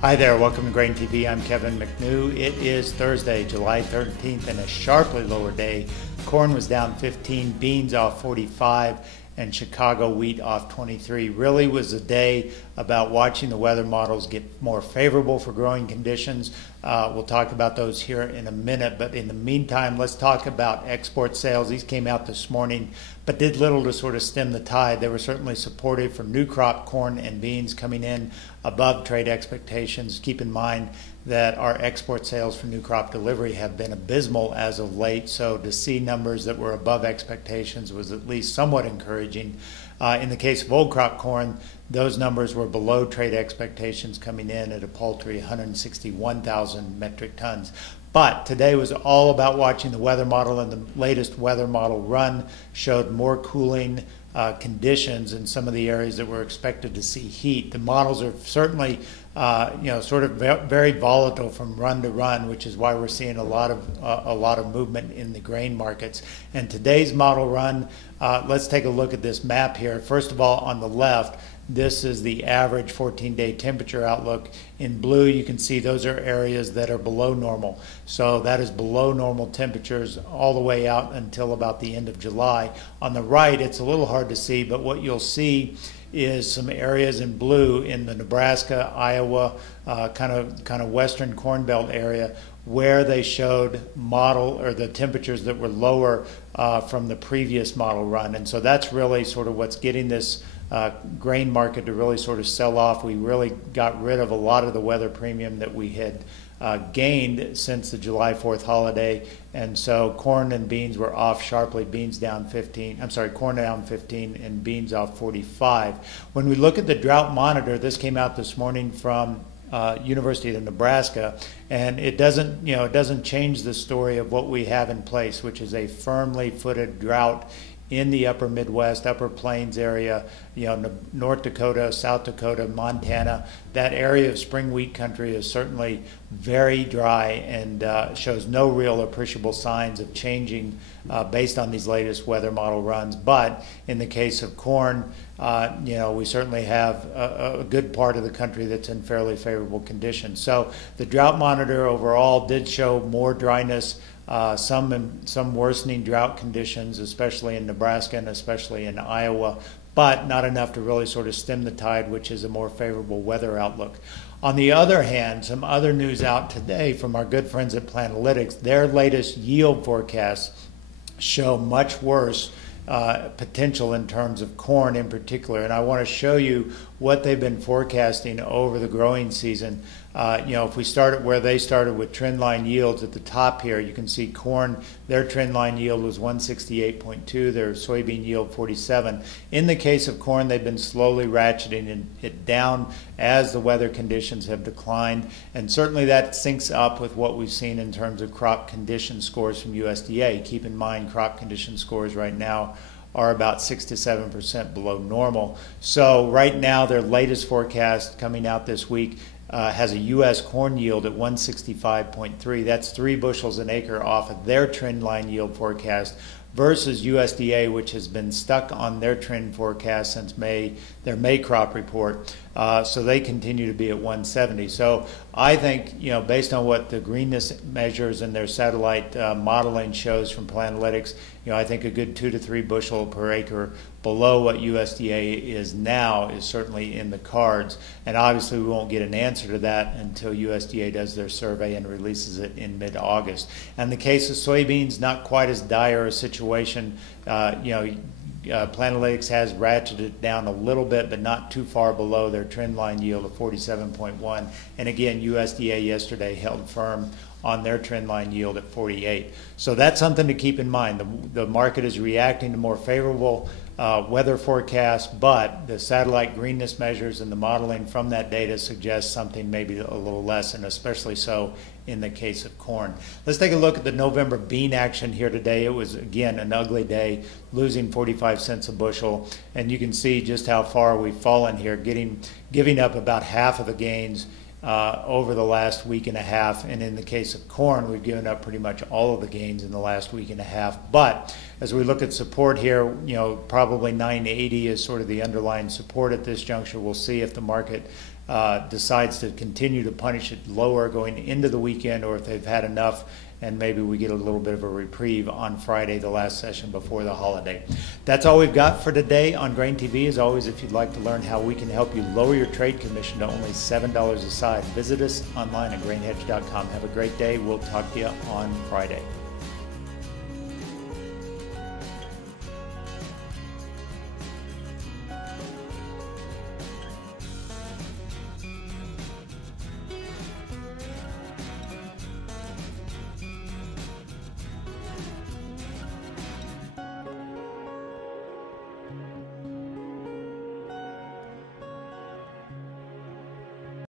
Hi there, welcome to Grain TV. I'm Kevin McNew. It is Thursday, July 13th, and a sharply lower day. Corn was down 15, beans off 45, and Chicago wheat off 23. Really was a day about watching the weather models get more favorable for growing conditions. We'll talk about those here in a minute, but in the meantime, let's talk about export sales. These came out this morning, but did little to sort of stem the tide. They were certainly supportive for new crop corn and beans coming in above trade expectations. Keep in mind that our export sales for new crop delivery have been abysmal as of late, so to see numbers that were above expectations was at least somewhat encouraging. In the case of old crop corn, those numbers were below trade expectations, coming in at a paltry 161,000 metric tons. But today was all about watching the weather model, and the latest weather model run showed more cooling conditions in some of the areas that were expected to see heat. The models are certainly sort of very volatile from run to run, which is why we're seeing a lot of movement in the grain markets. And today's model run, let's take a look at this map here. First of all, on the left, this is the average 14-day temperature outlook. In blue, you can see those are areas that are below normal. So that is below normal temperatures all the way out until about the end of July. On the right, it's a little hard to see, but what you'll see is some areas in blue in the Nebraska, Iowa, kind of western Corn Belt area, where they showed model or the temperatures that were lower from the previous model run. And so that's really sort of what's getting this grain market to really sort of sell off. We really got rid of a lot of the weather premium that we had gained since the July 4th holiday, and so corn and beans were off sharply. Beans down 15, I'm sorry, corn down 15 and beans off 45. When we look at the drought monitor, this came out this morning from University of Nebraska, and it doesn't change the story of what we have in place, which is a firmly footed drought in the upper Midwest, upper Plains area, North Dakota, South Dakota, Montana. That area of spring wheat country is certainly very dry and shows no real appreciable signs of changing based on these latest weather model runs. But in the case of corn, we certainly have a good part of the country that's in fairly favorable conditions. So the drought monitor overall did show more dryness, some worsening drought conditions, especially in Nebraska and especially in Iowa, but not enough to really sort of stem the tide, which is a more favorable weather outlook. On the other hand, some other news out today from our good friends at Planalytics. Their latest yield forecasts show much worse potential in terms of corn in particular, and I want to show you what they've been forecasting over the growing season. If we start at where they started with trendline yields at the top here, you can see corn, their trendline yield was 168.2, their soybean yield 47. In the case of corn, they've been slowly ratcheting it down as the weather conditions have declined, and certainly that syncs up with what we've seen in terms of crop condition scores from USDA. Keep in mind, crop condition scores right now are about 6 to 7% below normal. So right now, their latest forecast coming out this week has a U.S. corn yield at 165.3. That's 3 bushels an acre off of their trend line yield forecast, versus USDA, which has been stuck on their trend forecast since their May crop report. So they continue to be at 170. So I think, based on what the greenness measures and their satellite modeling shows from Planalytics, I think a good 2 to 3 bushel per acre below what USDA is now is certainly in the cards. And obviously we won't get an answer to that until USDA does their survey and releases it in mid-August. And the case of soybeans, not quite as dire a situation. Planalytics has ratcheted it down a little bit, but not too far below their trend line yield of 47.1. And again, USDA yesterday held firm on their trend line yield at 48. So that's something to keep in mind. The market is reacting to more favorable weather forecasts, but the satellite greenness measures and the modeling from that data suggests something maybe a little less, and especially so in the case of corn. Let's take a look at the November bean action here today. It was, again, an ugly day, losing 45 cents a bushel, and you can see just how far we've fallen here, giving up about half of the gains over the last week and a half. And in the case of corn, we've given up pretty much all of the gains in the last week and a half. But as we look at support here, probably 980 is sort of the underlying support at this juncture. We'll see if the market decides to continue to punish it lower going into the weekend, or if they've had enough and maybe we get a little bit of a reprieve on Friday, the last session before the holiday. That's all we've got for today on Grain TV. As always, if you'd like to learn how we can help you lower your trade commission to only $7 a side, visit us online at grainhedge.com. Have a great day. We'll talk to you on Friday.